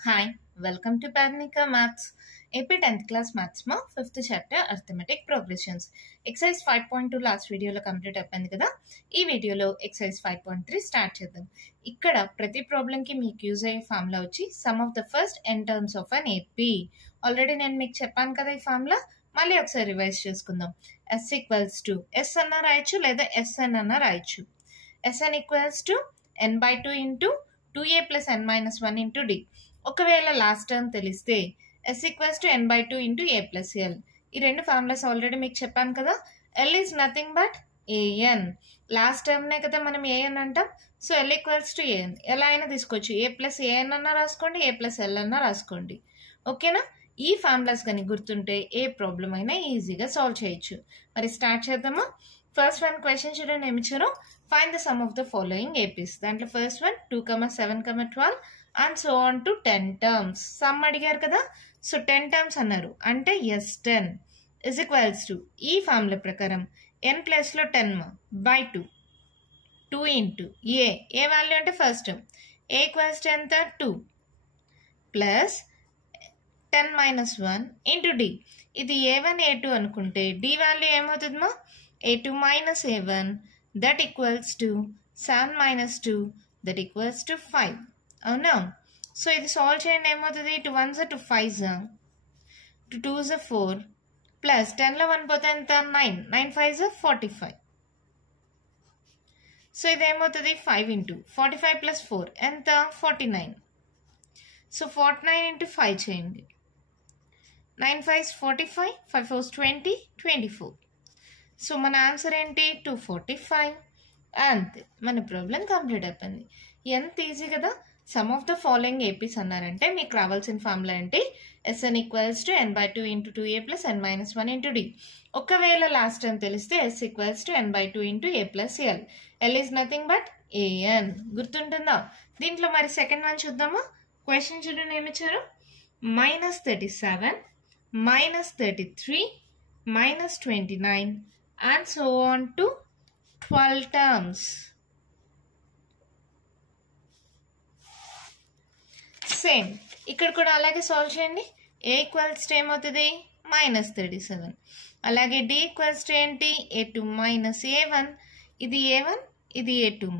Hi, welcome to Padnika Maths. AP 10th class Maths మా 5th chapter Arithmetic Progressions. Exercise 5.2 last వీడియోలో complete అయిపోయింది కదా. ఈ వీడియోలో ఎక్సర్సైజ్ 5.3 స్టార్ట్ చేద్దాం. ఇక్కడ ప్రతి ప్రాబ్లంకి మీకు యూజ్ అయ్యే ఫార్ములా వచ్చి some of the first n terms of an AP. Already నేను మీకు చెప్పాను కదా ఈ ఫార్ములా. మళ్ళీ ఒకసారి రివైజ్ చేసుకుందాం. S ఈక్వల్స్ టు S అన్న రాయొచ్చు లేదా SN అన్న రాయొచ్చు. SN equals to n/2 into 2a plus n minus 1 into d. ఒకవేళ లాస్ట్ టర్మ్ తెలిస్తే S equals to n/2 into a plus L. ఈ రెండు ఫార్ములాస్ ఆల్రెడీ మీకు చెప్పాను కదా. L is nothing but A N. Last టర్మ్నే కదా మనం ఏఎన్ అంటాం. So L equals to A N. ఎలా అయినా తీసుకోవచ్చు. ఏ ప్లస్ ఏఎన్ అన్నా రాసుకోండి, ఏ ప్లస్ ఎల్ అన్నా రాసుకోండి. ఓకేనా? ఈ ఫార్ములాస్ కానీ గుర్తుంటే ఏ ప్రాబ్లం అయినా ఈజీగా సాల్వ్ చేయొచ్చు. మరి స్టార్ట్ చేద్దామా? ఫస్ట్ వన్ క్వశ్చన్ చూడండి ఏమి ఇచ్చారో. Find the sum of the following APs. దాంట్లో first one 2, 7, 12 and so on to 10 terms. Sum అడిగారు కదా. సో 10 టర్మ్స్ అన్నారు అంటే S10 ఇజ్ ఈక్వల్స్ టు ఈ ఫార్ములా ప్రకారం n ప్లస్లో 10 బై 2 ఇంటూ ఏ వాల్యూ అంటే first term A equals to ఎంత 2 ప్లస్ 10 మైనస్ 1 ఇంటూ డి. ఇది A1 A2 అనుకుంటే డి వాల్యూ ఏమవుతుందమ్మా A2 minus A1 that equals to 7 minus 2 that equals to 5. అవునా? So ఇది సాల్వ్ చేయండి ఏమవుతుంది. 2 1s 2 5s 2 2s 4 ప్లస్ 10లో 1 పోతే ఎంత 9 9 5s 45. సో ఇది ఏమవుతుంది 5 ఇంటూ 45 ప్లస్ 4 ఎంత 49. సో 49 ఇంటూ 5 చేయండి. 9 5s 45 5 4s 20 24. సో మన ఆన్సర్ ఏంటి 245. అంతే, మన ప్రాబ్లం కంప్లీట్ అయిపోయింది. ఎంత ఈజీ కదా. Sum of the following APs అన్నారంటే మీకు రావాల్సిన ఫార్ములా ఏంటి SN equals to n/2 into 2a plus n minus 1 into D. ఒకవేళ లాస్ట్ టైం తెలిస్తే S equals to n/2 into a plus L. L is nothing but A N. గుర్తుంటుందా? దీంట్లో మరి second one చూద్దామా. క్వశ్చన్ చూడండి ఏమి ఇచ్చారు. -37 -33 -29 and so on to 12 terms. Same ఇక్కడ కూడా అలాగే సాల్వ్ చేయండి. ఏ ఈక్వల్స్ టు ఏమవుతుంది -37. అలాగే డి ఈక్వల్స్ టు ఏంటి A2 మైనస్ A1. ఇది A1 ఇది A2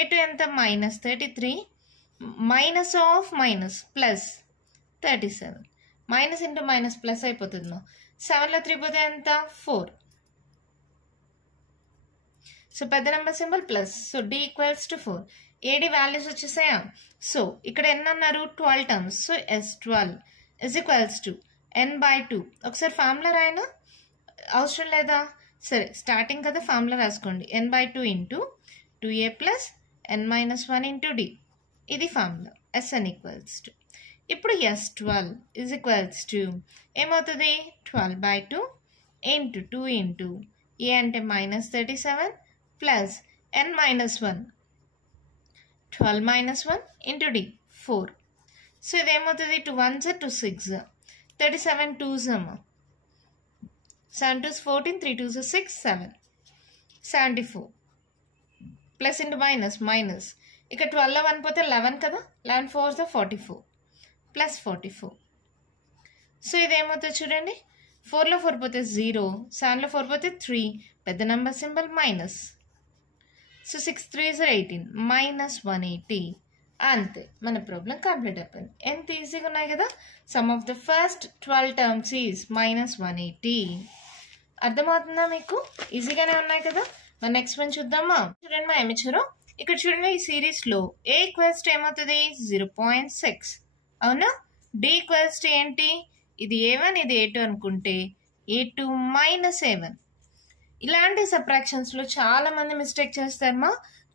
A2 ఎంత -33 minus of minus plus 37. Minus into minus plus అయిపోతుంది. 7లో 3 పోతే ఎంత 4. సో పెద్ద number symbol plus. So D equals to 4. A D values వచ్చేసాయా. సో ఇక్కడ ఎన్ని అన్నారు 12 terms. So S12 is equals to n/2. ఒకసారి ఫార్ములా రాయనా అవసరం లేదా? సరే స్టార్టింగ్ కదా ఫార్ములా రాసుకోండి. n/2 into 2a plus n minus 1 into D. ఇది ఫార్ములా SN ఈక్వల్స్ టు. ఇప్పుడు S12 ఇజ్ ఈక్వల్స్ టు ఏమవుతుంది 12/2 ఇంటూ 2 ఇంటూ ఏ అంటే -37 plus n minus 1 12 minus 1 into D 4. So ఇదేమవుతుంది 2 1s 2 6 37 2s 7 2s 14 3 2s 6 7 74 plus into minus minus. ఇక 12లో 1 పోతే 11 కదా. 11 4s 44 plus 44. So ఇదేమవుతుంది చూడండి 4లో 4 పోతే 0, 7లో 4 పోతే 3, పెద్ద number symbol minus. So 6 3s 18 minus 180. అంతే, మన ప్రాబ్లం కంప్లీట్ అయిపోయింది. ఎంత ఈజీగా ఉన్నాయి కదా. Sum of the first 12 terms is -180. అర్థమవుతుందా మీకు? ఈజీగానే ఉన్నాయి కదా. మన నెక్స్ట్ వన్ చూద్దామా. చూడండి మా ఏమి ఇచ్చారో. ఇక్కడ చూడండి ఈ సిరీస్లో ఏ ఈక్వల్స్ టు ఏమవుతుంది 0.6. అవునా? డి ఈక్వల్స్ టు ఏంటి ఇది A1 ఇది A2 అనుకుంటే A2 మైనస్ A1. ఇలాంటి సబ్ట్రాక్షన్స్లో చాలా మంది మిస్టేక్ చేస్తారమ్మా.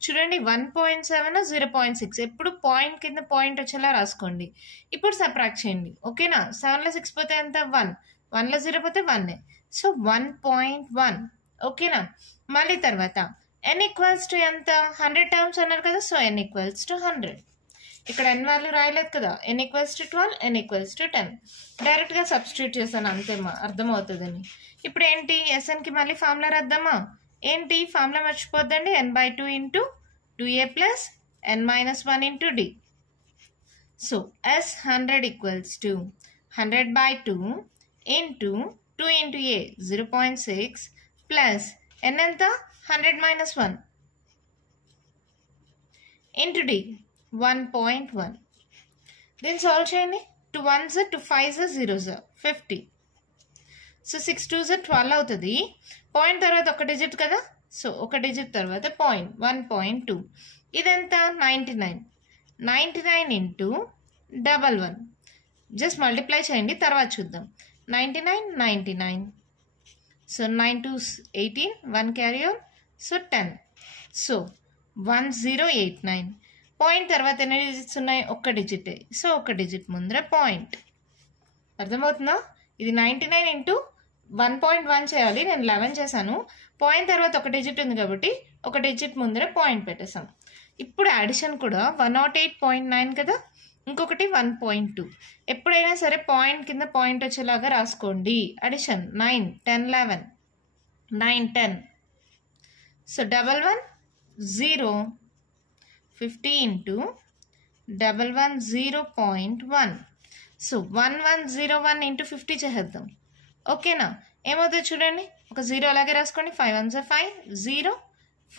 చూడండి 1.7 0.6 ఎప్పుడు పాయింట్ కింద పాయింట్ వచ్చేలా రాసుకోండి. ఇప్పుడు సబ్ట్రాక్ట్ చేయండి. ఓకేనా? 7లో 6 పోతే ఎంత 1, 1లో 0 పోతే 1. సో 1.1. ఓకేనా? మళ్ళీ తర్వాత n ఈక్వల్స్ టు ఎంత 100 టర్మ్స్ అన్నారు కదా. So n equals to 100. ఇక్కడ n వాల్యూ రాయలేదు కదా. n equals to 12 n equals to 10. డైరెక్ట్గా సబ్స్టిట్యూట్ చేశాను అంతేమా, అర్థమవుతుందని. ఇప్పుడు ఏంటి SNకి మళ్ళీ ఫార్ములా రాద్దామా. ఏంటి ఫార్ములా మర్చిపోద్దండి. n/2 into 2a plus n minus 1 into D. So S 100 equals to 100 by 2 into 2 into A 0.6 plus N anta 100 minus 1 into D 1.1. Then solve cheyandi. 2 1s 2 5s 0s 50. So 6 2s 12 అవుతుంది. Point తర్వాత ఒక digit కదా, so ఒక digit తర్వాత point 1.2. ఇదంతా 99 into 11. Just multiply చేయండి, తర్వాత చూద్దాం. 99. So 9 2s 18, 1 carry on, so 10. So 1089. Point తర్వాత ఎన్ని డిజిట్స్ ఉన్నాయి? ఒక్క డిజిటే, సో ఒక డిజిట్ ముందర పాయింట్. అర్థమవుతుందా? ఇది 99 ఇంటూ 1.1 చేయాలి, నేను 11 చేశాను. పాయింట్ తర్వాత ఒక డిజిట్ ఉంది కాబట్టి ఒక డిజిట్ ముందర పాయింట్ పెట్టేసాం. ఇప్పుడు అడిషన్ కూడా 108.9 కదా, ఇంకొకటి 1.2. ఎప్పుడైనా సరే పాయింట్ కింద పాయింట్ వచ్చేలాగా రాసుకోండి. Addition 9 10 11 9 10. So 11 0 50 into 11 0.1. So 1101 into 50 చేద్దాం. ఓకేనా? ఏమవుతుంది చూడండి, ఒక 0 అలాగే రాసుకోండి. 5 1s 5 0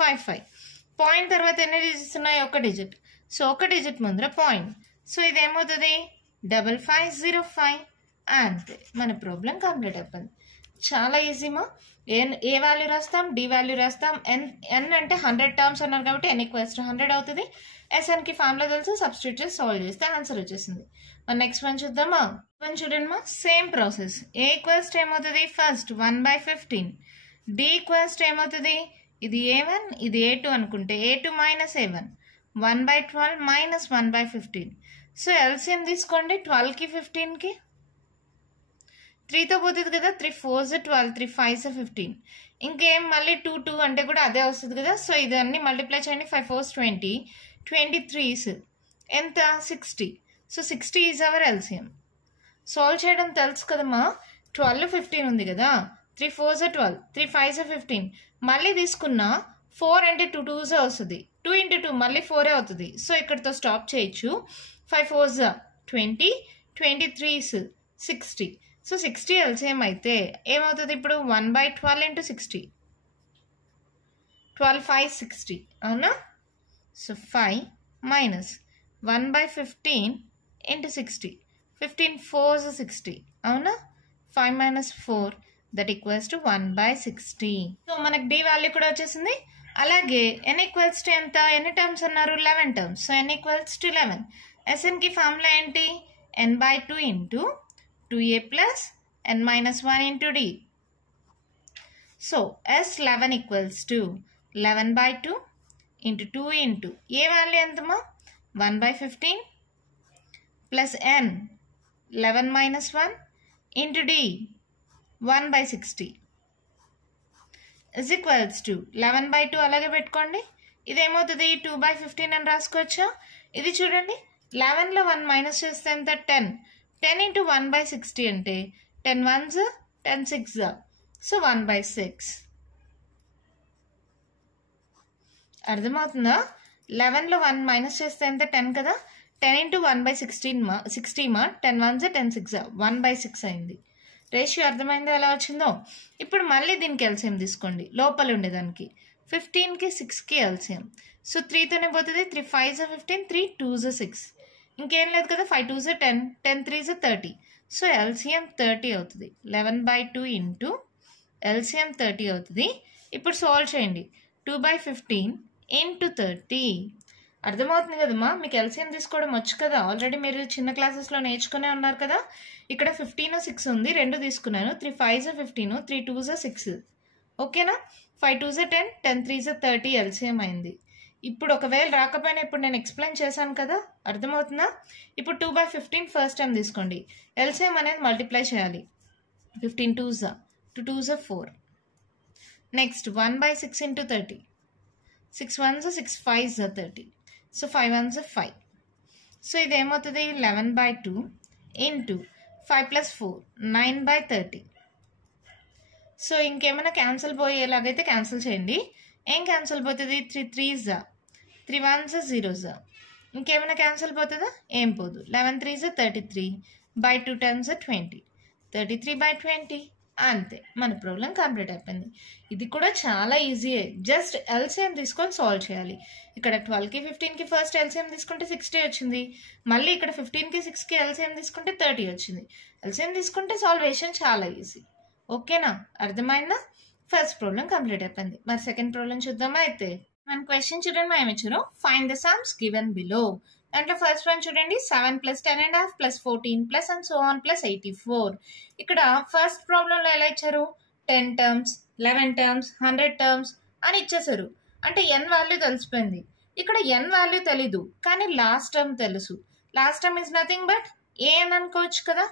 5 5. పాయింట్ తర్వాత ఎన్ని డిజిట్స్ ఉన్నాయి? ఒక డిజిట్, సో ఒక డిజిట్ ముందర పాయింట్. సో ఇది ఏమవుతుంది? 5505. అంతే, మన ప్రాబ్లం కంప్లీట్ అయిపోయింది. చాలా ఈజీమా. ఏ వాల్యూ రాస్తాం? డి వాల్యూ రాస్తాం. ఎన్ అంటే 100 టర్మ్స్ అన్నారు కాబట్టి n ఈక్వల్స్ టు 100 అవుతుంది. ఎస్ఎన్కి ఫార్ములా తెలుసు, సబ్స్టిట్యూట్ చేసి సాల్వ్ చేస్తే ఆన్సర్ వచ్చేసింది. మరి నెక్స్ట్ వన్ చూద్దామా? వన్ చూడండి మా, same process. A equals to ఏమవుతుంది? ఫస్ట్ 1/15. డి ఈక్వల్స్ టు ఏమవుతుంది? ఇది A1 ఇది A2 అనుకుంటే A2 minus A1 1/12 minus 1/15. So LCM తీసుకోండి. 12కి 15కి 3తో పోతుంది కదా, 3 4s 12 3 5s 15. ఇంకేం మళ్ళీ 2 2 అంటే కూడా అదే వస్తుంది కదా. సో ఇదన్నీ మల్టిప్లై చేయండి. 5 4s 20 23s ఎంత? 60. So 60 is our LCM. Solve చేయడం తెలుసు కదమ్మా. 12 15 ఉంది కదా, 3 4s 12 3 5s 15. మళ్ళీ తీసుకున్న 4 అంటే 2 2s వస్తుంది. 2 into 2 మళ్ళీ 4 అవుతుంది. సో ఇక్కడితో స్టాప్ చేయొచ్చు. 5 4s 20 23s 60. సో 60 ఎల్సిఎం అయితే ఏమవుతుంది ఇప్పుడు? 1/12 ఇంటూ 60 12 5 60 అవునా? సో 5 మైనస్ 1/15 ఇంటూ 60 15 4s 60 అవునా? 5 minus 4 that equals to 1/60. So మనకు డి వాల్యూ కూడా వచ్చేసింది. అలాగే n ఈక్వల్స్ టు ఎంత? ఎన్ని టర్మ్స్ అన్నారు? 11 terms. So n equals to 11. ఎస్ఎన్కి ఫార్ములా ఏంటి? n/2 into 2a plus n minus 1 into d. So S11 equals to 11/2 into 2 into a value ఎంతమా? 1/15 plus n 11 minus 1 into d 1/60 is equals to 11/2 అలాగే పెట్టుకోండి. ఇదేమవుతుంది? 2/15 అని రాసుకోవచ్చా? ఇది చూడండి, 11లో 1 minus చేస్తే ఎంత? 10 into 1/60 అంటే 10 1s 10 6s, సో 1/6. అర్థమవుతుందా? 11లో 1 మైనస్ చేస్తే ఎంత? 10 కదా. 10 into 1/60 మా 10 1s 10 6s 1/6 అయింది. రేషియో అర్థమైందో ఎలా వచ్చిందో? ఇప్పుడు మళ్ళీ దీనికి ఎల్సిఎం తీసుకోండి. లోపల ఉండేదానికి 15కి 6కి ఎల్సిఎం. సో 3తోనే పోతుంది. 3 5s 15 3 2s 6. ఇంకేం లేదు కదా. 5 2s 10 10 3s 30. సో ఎల్సిఎం 30 అవుతుంది. 11/2 ఇంటూ ఎల్సిఎం 30 అవుతుంది. ఇప్పుడు సాల్వ్ చేయండి. 2/15 ఇంటూ 30. అర్థమవుతుంది కదమ్మా. మీకు ఎల్సిఎం తీసుకోవడం వచ్చు కదా, ఆల్రెడీ మీరు చిన్న క్లాసెస్లో నేర్చుకునే ఉన్నారు కదా. ఇక్కడ 15 6 ఉంది, 2 తీసుకున్నాను. 3 5s 15 3 2s 6. ఓకేనా? 5 2s 10 10 3s 30 ఎల్సిఎం అయింది. ఇప్పుడు ఒకవేళ రాకపోయినా ఇప్పుడు నేను ఎక్స్ప్లెయిన్ చేశాను కదా, అర్థమవుతుందా? ఇప్పుడు 2/15 ఫస్ట్ టైం తీసుకోండి. ఎల్సిఎం అనేది మల్టిప్లై చేయాలి. 15 2s 2 2s 4. Next 1/6 into 30. 6 1s 6 5s 30. So 5 1s 5. So ఇది ఏమవుతుంది? 11/2 ఇంటూ 5 + 4 9/30. సో ఇంకేమైనా క్యాన్సిల్ పోయేలాగైతే క్యాన్సిల్ చేయండి. ఏం క్యాన్సిల్ పోతుంది? 3 3s 3 1s 0s ఇంకేమైనా క్యాన్సిల్ పోతుందా? ఏం పోదు. 11 3 is 33 by 2 times 20, 33 by 20. అంతే, మన ప్రాబ్లం కంప్లీట్ అయిపోయింది. ఇది కూడా చాలా ఈజీయే, జస్ట్ ఎల్సిఎం తీసుకొని సాల్వ్ చేయాలి. ఇక్కడ 12కి 15కి ఫస్ట్ ఎల్సిఎం తీసుకుంటే 60 వచ్చింది. మళ్ళీ ఇక్కడ 15కి 6కి ఎల్సిఎం తీసుకుంటే 30 వచ్చింది. ఎల్సిఎం తీసుకుంటే సాల్వేషన్ చాలా ఈజీ. ఓకేనా, అర్థమైందా? ఫస్ట్ ప్రాబ్లం కంప్లీట్ అయిపోయింది. మరి సెకండ్ ప్రాబ్లం చూద్దామా? అయితే మన క్వశ్చన్ చూడండి, మనం ఇచ్చారు find the sums given below. దాంట్లో ఫస్ట్ వన్ చూడండి, 7 + 10.5 + 14 + and so on + 84. ఇక్కడ ఫస్ట్ ప్రాబ్లంలో ఎలా ఇచ్చారు? 10 టర్మ్స్, 11 టర్మ్స్, 100 టర్మ్స్ అని ఇచ్చేసారు. అంటే n వాల్యూ తెలిసిపోయింది. ఇక్కడ n వాల్యూ తెలీదు, కానీ లాస్ట్ టర్మ్ తెలుసు. Last term is nothing but A అని అనుకోవచ్చు కదా.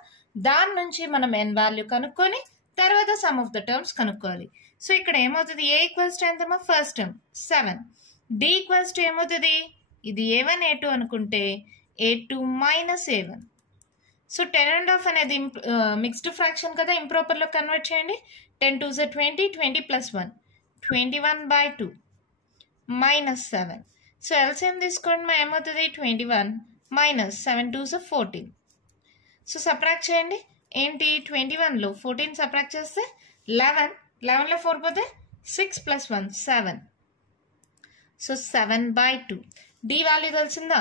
దాని నుంచి మనం n వాల్యూ కనుక్కొని తర్వాత సమ్ ఆఫ్ ద టర్మ్స్ కనుక్కోవాలి. సో ఇక్కడ ఏమవుతుంది? ఏ ఈక్వల్స్ టు ఎంతమా? First term 7. D equals to ఏమవుతుంది? ఇది a1 a2 అనుకుంటే a2 - a1. సో 10.5 అనేది మిక్స్డ్ ఫ్రాక్షన్ కదా, ఇంప్రాపర్లో కన్వర్ట్ చేయండి. 10 2 is 20, 20 + 1 21/2 -7. సో ఎల్సిఎం తీసుకోండి, ఏమవుతుంది? 21 - 7 2 is 14. సో సబ్ట్రాక్ట్ చేయండి. ఏంటి? 21లో 14 సబ్ట్రాక్ట్ చేస్తే 11, 11లో 4 పోతే 6 + 1 7. సో 7/2. డి వాల్యూ తెలిసిందా?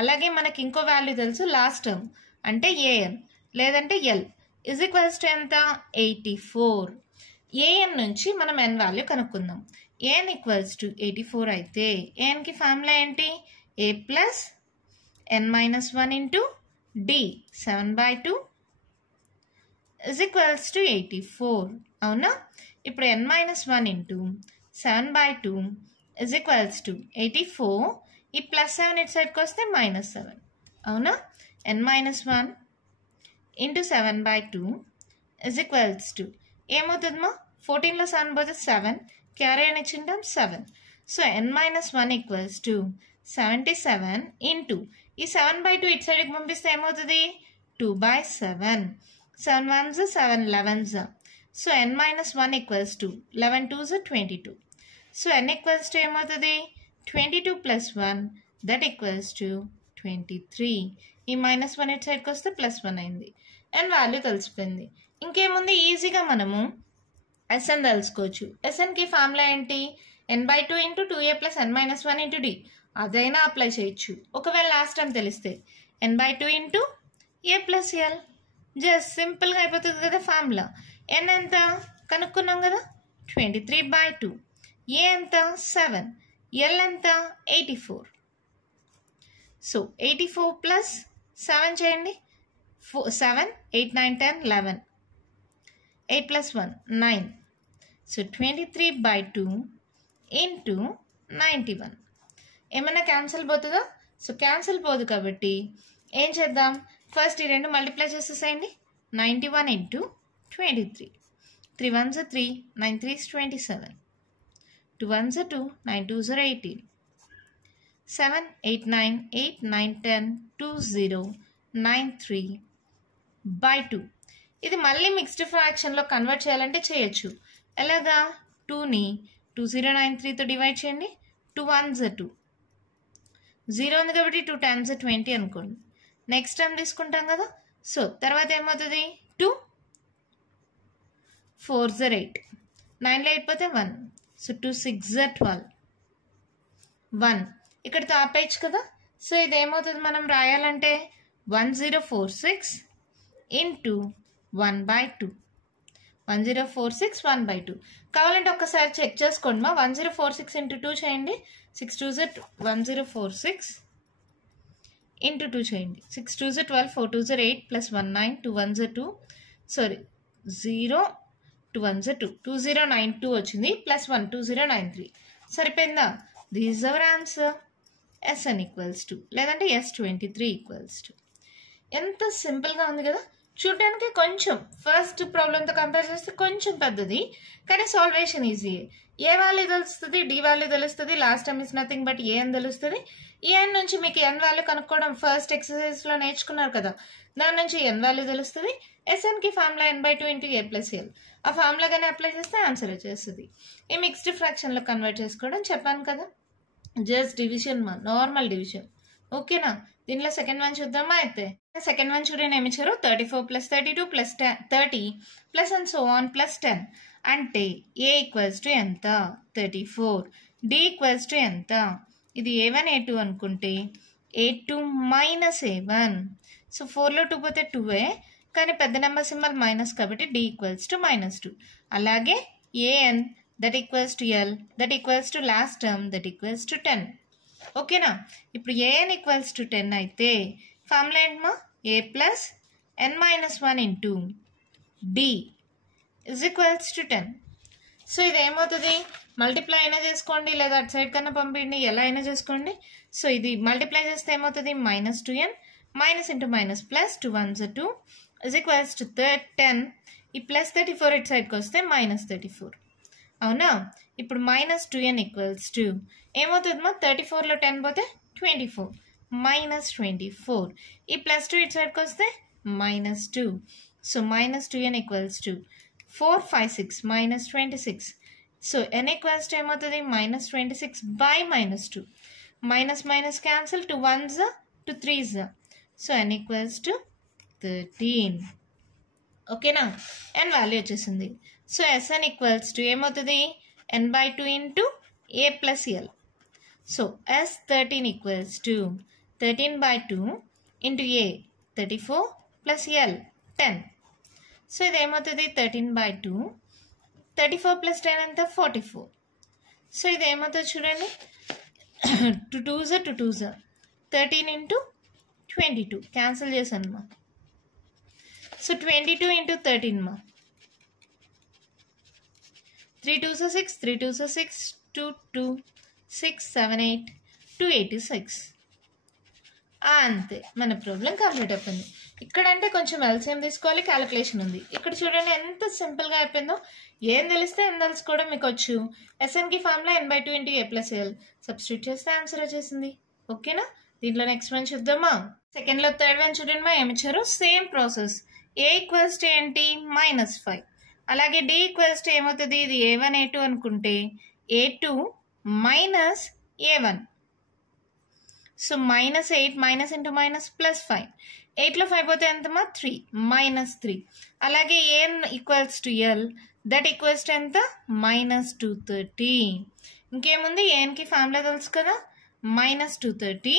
అలాగే మనకి ఇంకో వాల్యూ తెలుసు, లాస్ట్ టర్మ్ అంటే ఏఎన్ లేదంటే ఎల్ ఇజ్ ఈక్వల్స్ టు ఎంత? 84. ఏఎన్ నుంచి మనం ఎన్ వాల్యూ కనుక్కుందాం. ఏఎన్ ఈక్వల్స్ టు 84 అయితే ఏఎన్కి ఫార్ములా ఏంటి? A plus n - 1 into D 7/2 is equals to 84. అవునా? ఇప్పుడు n - 1 into 7/2 is equals to 84. ఈ +7 ఇటు సైడ్కి వస్తే -7. అవునా? n - 1 into 7/2 is equals to ఏమవుతుందమ్మా? 14లో 7 పోతే 7, క్యారీ అని ఇచ్చింటాం 7. So n - 1 equals to 77 into ఈ 7/2 ఇటు సైడ్కి పంపిస్తే ఏమవుతుంది? 2/7. 7 1s 7 11s. So n - 1 equals to 11 2s 22. So n equals to ఏమవుతుంది? 22 + 1 దట్ ఈక్వల్స్ టు 23. ఈ -1 ఇటు సైడ్కి వస్తే +1 అయింది. n వాల్యూ తెలిసిపోయింది. ఇంకేముంది? ఈజీగా మనము ఎస్ఎన్ తెలుసుకోవచ్చు. ఎస్ఎన్కి ఫార్ములా ఏంటి? n/2 into 2a + n - 1 into D. అదైనా అప్లై చేయొచ్చు. ఒకవేళ లాస్ట్ టైం తెలిస్తే n/2 into a + l. Just సింపుల్గా అయిపోతుంది కదా ఫార్ములా. n ఎంత కనుక్కున్నాం కదా, 23/2. ఏ ఎంత? 7. ఎల్ ఎంత? 84. సో 84 + 7 చేయండి. 7 8 9 10 11. 8 + 1 9. So 23/2 into 91. ఏమన్నా క్యాన్సిల్ పోతుందా? సో క్యాన్సిల్ పోదు కాబట్టి ఏం చేద్దాం? ఫస్ట్ ఈ రెండు మల్టిప్లై చేసేసేయండి. 91 into 23. 3 1s 3, 9 3s 27. 2 1s 2, 9 2s 18. 7 8 9 8 9 10 2 0 9 3/2. ఇది మళ్ళీ మిక్స్డ్ ఫ్రాక్షన్లో కన్వర్ట్ చేయాలంటే చేయొచ్చు. ఎలాగా? 2ని 2093తో డివైడ్ చేయండి. 2 1s 2. 0 ఉంది కాబట్టి 2 times 20 అనుకోండి. నెక్స్ట్ టైం తీసుకుంటాం కదా. సో తర్వాత ఏమవుతుంది? 2 4s 8. 9లో 8 పోతే 1. So 2 6s 12. 1 ఇక్కడితో ఆపేయచ్చు కదా. సో ఇది ఏమవుతుంది మనం రాయాలంటే? 1046 ఇంటూ 1/2. 1046 1/2. కావాలంటే ఒక్కసారి చెక్ చేసుకోండి మా. 1046 ఇంటూ 2 చేయండి. 6 2s 1046 ఇంటూ 2 చేయండి. 6 2s 12, 4 2s 8 + 1 9, 2 1s 2. Sorry 0 2 1s 2. 2092 వచ్చింది. +1 2093. సరిపోయిందా? This is our answer. SN equals to లేదంటే S23 ఈక్వల్స్ టు. ఎంత సింపుల్గా ఉంది కదా. చూడడానికి కొంచెం ఫస్ట్ ప్రాబ్లంతో కంపేర్ చేస్తే కొంచెం పెద్దది, కానీ సాల్వేషన్ ఈజీ. ఏ వాల్యూ తెలుస్తుంది? డి వాల్యూ తెలుస్తుంది. Last time is nothing but A అని తెలుస్తుంది. ఏఎన్ నుంచి మీకు ఎన్ వాల్యూ కనుక్కోవడం ఫస్ట్ ఎక్సర్సైజ్లో నేర్చుకున్నారు కదా, దాని నుంచి ఎన్ వాల్యూ తెలుస్తుంది. ఎస్ఎన్కి formula n/2 into a + l. ఆ ఫార్ములా కానీ అప్లై చేస్తే ఆన్సర్ వచ్చేస్తుంది. ఈ మిక్స్డ్ ఫ్రాక్షన్లో కన్వర్ట్ చేసుకోవడం చెప్పాను కదా. జస్ట్ డివిజన్ మా, నార్మల్ డివిజన్. ఓకేనా? దీనిలో సెకండ్ వన్ చూద్దామా అయితే? సెకండ్ వన్ చూడండి ఏమి ఇచ్చారు, 34 + 32 + 30 plus and so on plus 10 అంటే ఏ ఈక్వల్స్ టు ఎంత? 34. డి ఈక్వల్స్ టు ఎంత? ఇది A1 A2 అనుకుంటే A2 మైనస్ A1. సో 4లో 2 పోతే 2ఏ, కానీ పెద్ద నెంబర్ సింబల్ మైనస్ కాబట్టి డి ఈక్వల్స్ టు -2. అలాగే AN that equals to L that equals to last term that equals to 10. ఓకేనా? ఇప్పుడు ఏఎన్ ఈక్వల్స్ టు 10 అయితే ఫార్ములా ఏంటమ్మా? A plus N minus 1 into D is equals to 10. So ఇది ఏమవుతుంది? Multiply అయినా చేసుకోండి లేదా అటు సైడ్ కన్నా పంపించండి, ఎలా అయినా చేసుకోండి. సో ఇది మల్టిప్లై చేస్తే ఏమవుతుంది? -2n minus into minus plus 2 1s 2 is equals to 10. ఈ ప్లస్ 34 ఇటు సైడ్కి వస్తే -34. అవునా? ఇప్పుడు -2n ఈక్వల్స్ టు ఏమవుతుందమ్మా? 34లో 10 పోతే 24 -24. ఈ +2 ఇటు సైడ్కి వస్తే -2. So -2n equals to 4 5 6 -26. So n equals to ఏమవుతుంది? -26 by -2. Minus cancel, 2 1s 2 3s. So n equals to 13. ఓకేనా? n వాల్యూ వచ్చేసింది. సో Sn ఈక్వల్స్ టు ఏమవుతుంది? n/2 into a plus L. So S13 equals to 13/2 into a 34 plus L 10. So ఇది ఏమవుతుంది? 13/2 34 plus 10 ఎంత? 44. So ఇది ఏమవుతుంది చూడండి, 2 2s 2 2s 13 into 22 cancel చేశాను మా. సో 22 ఇంటూ 13 మా. 3 2s 6 3 2s 6 2 2 6 7 8 286. అంతే, మన ప్రాబ్లం కంప్లీట్ అయిపోయింది. ఇక్కడ అంటే కొంచెం ఎల్సిఎం తీసుకోవాలి, క్యాలిక్యులేషన్ ఉంది. ఇక్కడ చూడండి ఎంత సింపుల్గా అయిపోయిందో. ఏం తెలిస్తే ఏం తెలుసుకోవడం మీకు వచ్చు. ఎస్ఎన్కి ఫార్ములా n/2 ఇంటూ ఏ ప్లస్ ఎల్ సబ్స్టిట్యూట్ చేస్తే ఆన్సర్ వచ్చేసింది. ఓకేనా? దీంట్లో నెక్స్ట్ వన్ చూద్దామా? సెకండ్లో థర్డ్ వన్ చూడండి మా ఏమిచ్చారు? Same process. A equals to ఏంటి? -5. అలాగే డి ఈక్వల్స్ టు ఏమవుతుంది? ఇది A1 A2 అనుకుంటే A2 minus A1. So -8 minus into minus plus 5. 8లో 5 పోతే ఎంతమా? 3 -3. అలాగే A N equals to L that equals to ఎంత? -230. ఇంకేముంది? ఏఎన్కి ఫార్ములా తెలుసు కదా, -230.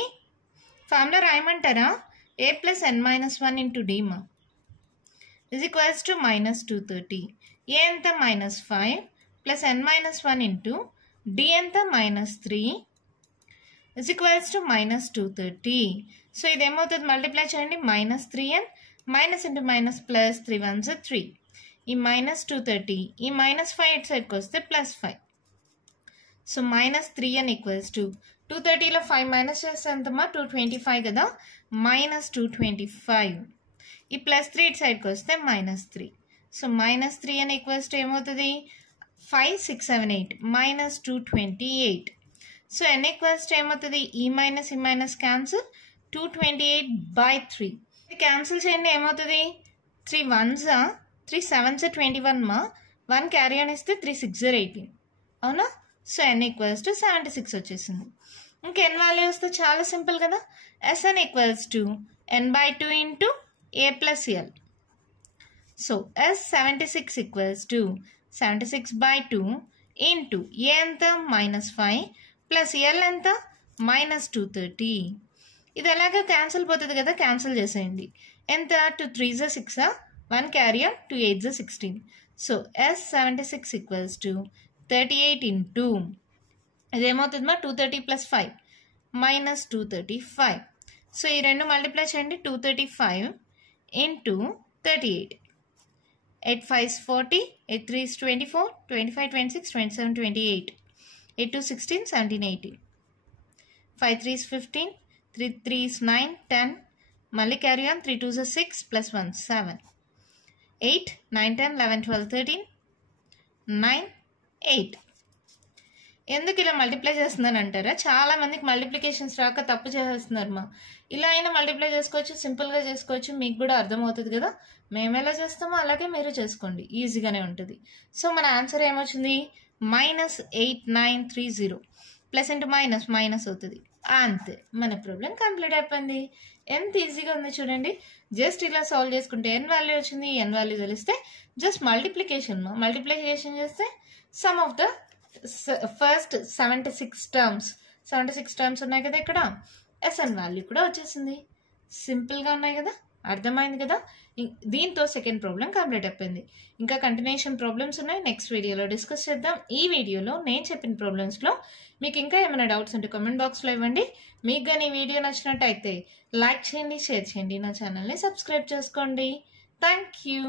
ఫార్ములా రాయమంటారా? A plus n minus 1 into D మా ఇజ్ ఈక్వల్స్ టు -230. ఏ ఎంత? -5 plus n minus 1 into D ఎంత? -3 ఇజ్ ఈక్వల్స్ టు -230. సో ఇదేమవుతుంది? మల్టిప్లై చేయండి. -3n minus into minus plus 3 1s 3. ఈ -230 ఈ -5 ఇటు సైడ్కి వస్తే +5. సో -3n ఈక్వల్స్ టు 230లో 5 మైనస్ చేస్తే ఎంతమ్మా? 225 కదా, -225. ఈ +3 ఇటు సైడ్కి వస్తే -3. సో -3n ఈక్వల్స్ టు ఏమవుతుంది? 5 6 7 8 -228. సో n ఈక్వల్స్ టు ఏమవుతుంది? ఈ మైనస్ క్యాన్సిల్, 228/3. ఇది క్యాన్సిల్ చేయండి, ఏమవుతుంది? 3 1s 3 7s 21 మా. 1 క్యారీ ఆన్ ఇస్తే 3 6 18. అవునా? సో n ఈక్వల్స్ టు 76 వచ్చేసింది. ఇంకా n వాల్యూ వస్తే చాలా సింపుల్ కదా. Sn equals to n/2 into a plus L. So S76 equals to 76/2 into A ఎంత? -5 ప్లస్ ఎల్ ఎంత? -230. ఇది ఎలాగో క్యాన్సిల్ పోతుంది కదా, క్యాన్సిల్ చేసేయండి. ఎంత? 2 3s 6, 1 carry on, 2 8s 16. So S76 equals to 38 into ఇదేమవుతుందమ్మా? 230 ప్లస్ 5 -235. సో ఈ రెండు మల్టిప్లై చేయండి. 235 into 38. 8 5s 40, 8 3s 24, 25 26 27 28, 8 2 16 17 18, 5 3s 15, 3 3s 9 10, మళ్ళీ క్యారీ ఆన్, 3 2s 6 ప్లస్ 1 7, 8 9 10 11 12 13 9 8. ఎందుకు ఇలా మల్టిప్లై చేస్తున్నాను అంటారా? చాలా మందికి మల్టిప్లికేషన్స్ రాక తప్పు చేసేస్తున్నారు మా. ఇలా అయినా మల్టిప్లై చేసుకోవచ్చు, సింపుల్గా చేసుకోవచ్చు, మీకు కూడా అర్థమవుతుంది కదా. మేము ఎలా చేస్తామో అలాగే మీరు చేసుకోండి, ఈజీగానే ఉంటుంది. సో మన ఆన్సర్ ఏమొచ్చింది? -8930. ప్లస్ ఇంటూ మైనస్ అవుతుంది. అంతే, మన ప్రాబ్లం కంప్లీట్ అయిపోయింది. ఎంత ఈజీగా ఉంది చూడండి. జస్ట్ ఇలా సాల్వ్ చేసుకుంటే ఎన్ వాల్యూ వచ్చింది. ఎన్ వాల్యూ తెలిస్తే జస్ట్ మల్టిప్లికేషన్ చేస్తే some of the first 76 terms ఉన్నాయి కదా, ఇక్కడ ఎస్ఎన్ వాల్యూ కూడా వచ్చేసింది. సింపుల్గా ఉన్నాయి కదా, అర్థమైంది కదా. దీంతో సెకండ్ ప్రాబ్లం కంప్లీట్ అయిపోయింది. ఇంకా కంటిన్యూషన్ ప్రాబ్లమ్స్ ఉన్నాయి, నెక్స్ట్ వీడియోలో డిస్కస్ చేద్దాం. ఈ వీడియోలో నేను చెప్పిన ప్రాబ్లమ్స్లో మీకు ఇంకా ఏమైనా డౌట్స్ ఉంటే కామెంట్ బాక్స్లో ఇవ్వండి. మీకు కానీ ఈ వీడియో నచ్చినట్టయితే లైక్ చేయండి, షేర్ చేయండి, నా ఛానల్ని సబ్స్క్రైబ్ చేసుకోండి. Thank you.